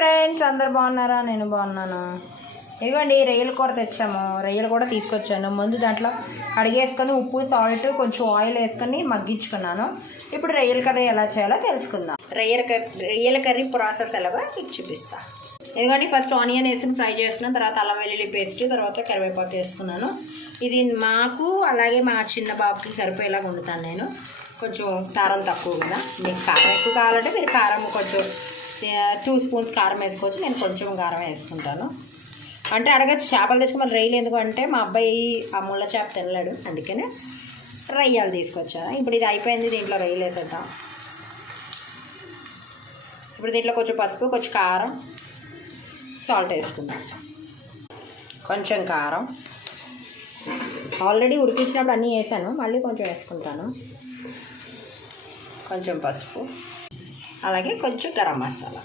Friends, అందరు బాగున్నారా? నేను బాగున్నాను. ఇదిగోండి రొయ్యల కూర తెచ్చాము. రొయ్యలు కూడా తీసుకొచ్చాను. ముందు దాంట్లో కడిగేసుకొని ఉప్పు సాల్ట్ కొంచెం ఆయిల్ వేసుకొని మగ్గించుకున్నాను. ఇప్పుడు రొయ్యల కర్రీ ఎలా చేయాలో తెలుసుకుందాం. రొయ్యల కర్రీ ప్రాసెస్ ఎలాగో మీకు చూపిస్తాను. ఇదిగోండి ఫస్ట్ ఆనియన్ వేసుకుని ఫ్రై చేస్తున్నాను. తర్వాత అల్లం వెల్లుల్లి పేస్ట్, తర్వాత కరివేపాకు వేసుకున్నాను. ఇది మాకు అలాగే మా చిన్న బాబుకి సరిపోయేలాగా వండుతాను నేను. కొంచెం కారం తక్కువ కదా. మీకు కారం ఎక్కువ కావాలంటే మీరు కారం కొంచెం 2 స్పూన్స్ కారం వేసుకోవచ్చు. నేను కొంచెం కారం వేసుకుంటాను. అంటే అడగచ్చు చేపలు తెచ్చుకుని మళ్ళీ రొయ్యలు ఎందుకు అంటే మా అబ్బాయి ఆ ముళ్ళ చేప తినలేడు, అందుకనే రొయ్యలు తీసుకొచ్చాను. ఇప్పుడు ఇది అయిపోయింది. దీంట్లో రొయ్యలు వేసేద్దాం. ఇప్పుడు దీంట్లో కొంచెం పసుపు, కొంచెం కారం, సాల్ట్ వేసుకుందాం. కొంచెం కారం ఆల్రెడీ ఉడికించినప్పుడు అన్నీ వేసాను, మళ్ళీ కొంచెం వేసుకుంటాను. కొంచెం పసుపు, అలాగే కొంచెం గరం మసాలా.